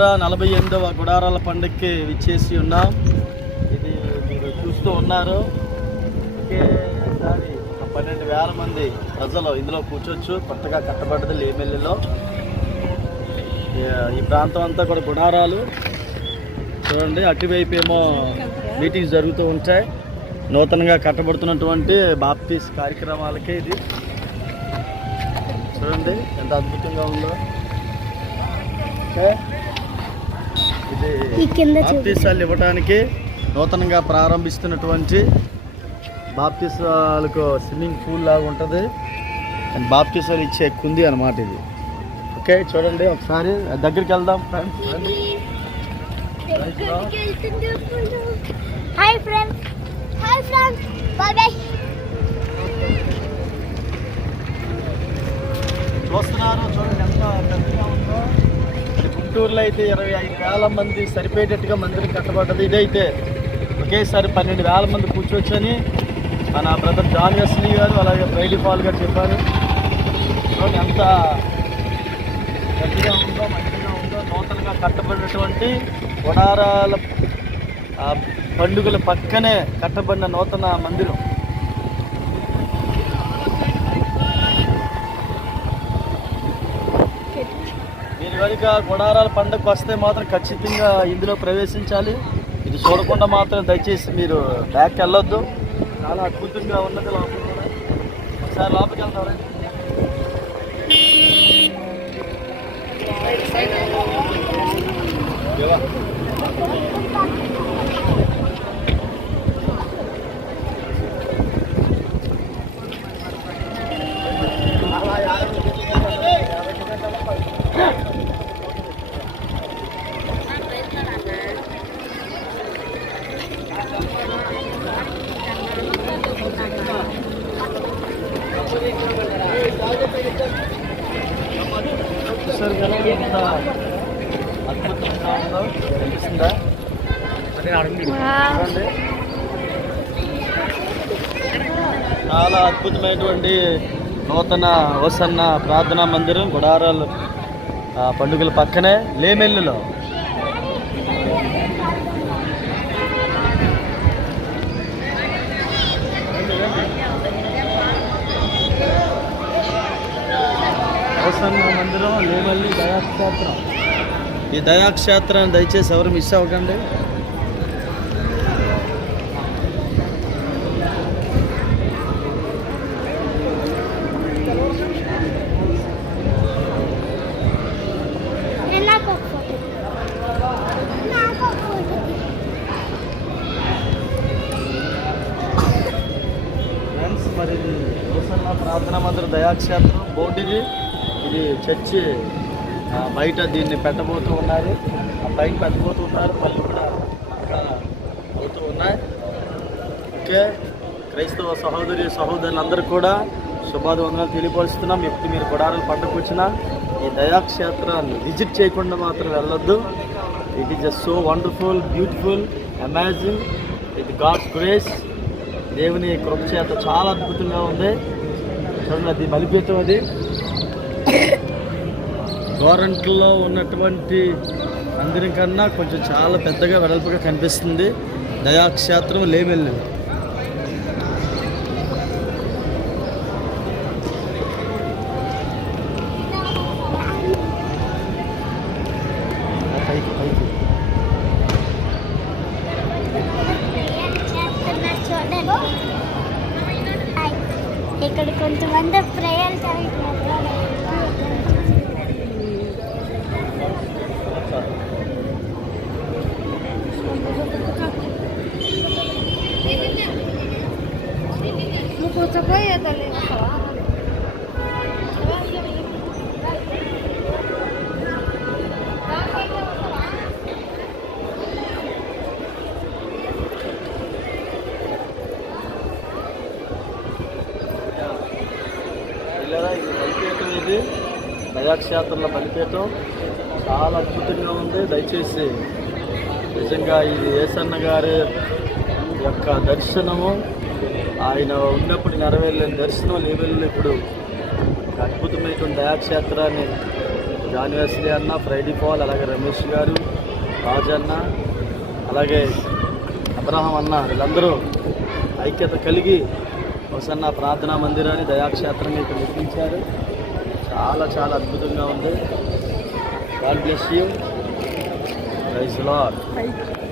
నలభై ఎనిమిదవ గుడారాల పండుగకి విచ్చేసి ఉన్నాం. ఇది మీరు చూస్తూ ఉన్నారు. ఒకేసారి ఒక పన్నెండు వేల మంది ప్రజలు ఇందులో కూర్చోవచ్చు. కొత్తగా కట్టబడ్డది లేమెల్లిలో. ఈ- ఈ ప్రాంతం అంతా కూడా గుడారాలు. చూడండి అటువైపు ఏమో మీటింగ్స్ జరుగుతూ ఉంటాయి. నూతనంగా కట్టబడుతున్నటువంటి బాప్తీస్ కార్యక్రమాలకే ఇది. చూడండి ఎంత అద్భుతంగా ఉందో. ఓకే. బాప్తీసాలు ఇవ్వడానికి నూతనంగా ప్రారంభిస్తున్నటువంటి బాప్తీసాలకు స్విమ్మింగ్ పూల్ లాగా ఉంటుంది. అండ్ బాప్తీసాలు ఇచ్చే కుంది అనమాట ఇది. ఓకే చూడండి ఒకసారి. దగ్గరికి వెళ్దాం ఫ్రెండ్స్ రండి hi friends hi friends bye bye చూస్తున్నారు చూడండి ఎంత పెద్దగా ఉందో మరి గుంటూరులో అయితే ఇరవై ఐదు వేల మంది సరిపోయేటట్టుగా మందిరం కట్టబడ్డది. ఇదైతే ఒకేసారి పన్నెండు వేల మంది కూర్చోవచ్చని మన బ్రదర్ జాన్ వెస్లీ గారు అలాగే బ్రైడీ పాల్ గారు చెప్పారు. ఎంత గట్టిగా ఉందో మంచిగా ఉందో నూతనంగా కట్టబడినటువంటి గుడారాల పండుగల పక్కనే కట్టబడిన నూతన మందిరం. కనుక గుడారాల పండుగకు వస్తే మాత్రం ఖచ్చితంగా ఇందులో ప్రవేశించాలి. ఇది చూడకుండా మాత్రం దయచేసి మీరు బ్యాక్ వెళ్ళొద్దు. చాలా అద్భుతంగా ఉన్నది లోపల. ఒకసారి లోపలికి వెళ్తారా కదా ఎంత అద్భుతంగా ఉందో చాలా అద్భుతమైనటువంటి నూతన వసన్న ప్రార్థనా మందిరం గుడారాలు పండుగల పక్కనే లేమెల్లులో వసన్న మందిరం లేమల్లి దయాక్షేత్రం. ఈ దయాక్షేత్రాన్ని దయచేసి ఎవరు మిస్ అవ్వకండి. మరి ప్రార్థనా మందిరం దయాక్షేత్రం. బోర్డు ఇది చర్చి బయట దీన్ని పెట్టబోతూ ఉన్నారు. ఆ పైకి పెట్టబోతూ ఉన్నారు. పళ్ళు కూడా అక్కడ అవుతూ ఉన్నాయి. ఓకే. క్రైస్తవ సహోదరి సహోదరులందరూ కూడా శుభాభివందనాలు తెలియపరుస్తున్నాం. ఎప్పుడు మీరు కొడారాలు పండుగ వచ్చినా ఈ దయాక్షేత్రాన్ని విజిట్ చేయకుండా మాత్రం వెళ్ళొద్దు. It is just so wonderful beautiful amazing it God's grace దేవుని కృప చేత చాలా అద్భుతంగా ఉంది. చూడండి అది బలిపీఠం అది. గోరంట్లో ఉన్నటువంటి మందిరం కన్నా కొంచెం చాలా పెద్దగా వెడల్పుగా కనిపిస్తుంది. దయాక్షేత్రం లేమెల్లి ఇక్కడ కొంతమంది ప్రేయర్ నువ్వు పిల్లరా ఇది బలిపీఠం ఇది దయాక్షేత్రంలో బలిపీఠం చాలా అద్భుతంగా ఉంది దయచేసి నిజంగా ఇది ఏసన్న గారి యొక్క దర్శనము. ఆయన ఉన్నప్పుడు నెరవేరలేని దర్శనం లేవెళ్ళు ఇప్పుడు ఒక అద్భుతమైనటువంటి దయాక్షేత్రాన్ని జాన్ అన్న ఫ్రైడీ పాల్ అలాగే రమేష్ గారు రాజన్న అలాగే అబ్రహం అన్న వీళ్ళందరూ ఐక్యత కలిగి వసన్న ప్రార్థనా మందిరాన్ని దయాక్షేత్రంగా ఇక్కడ నిర్మించారు. చాలా చాలా అద్భుతంగా ఉంది. God bless you. Praise the Lord.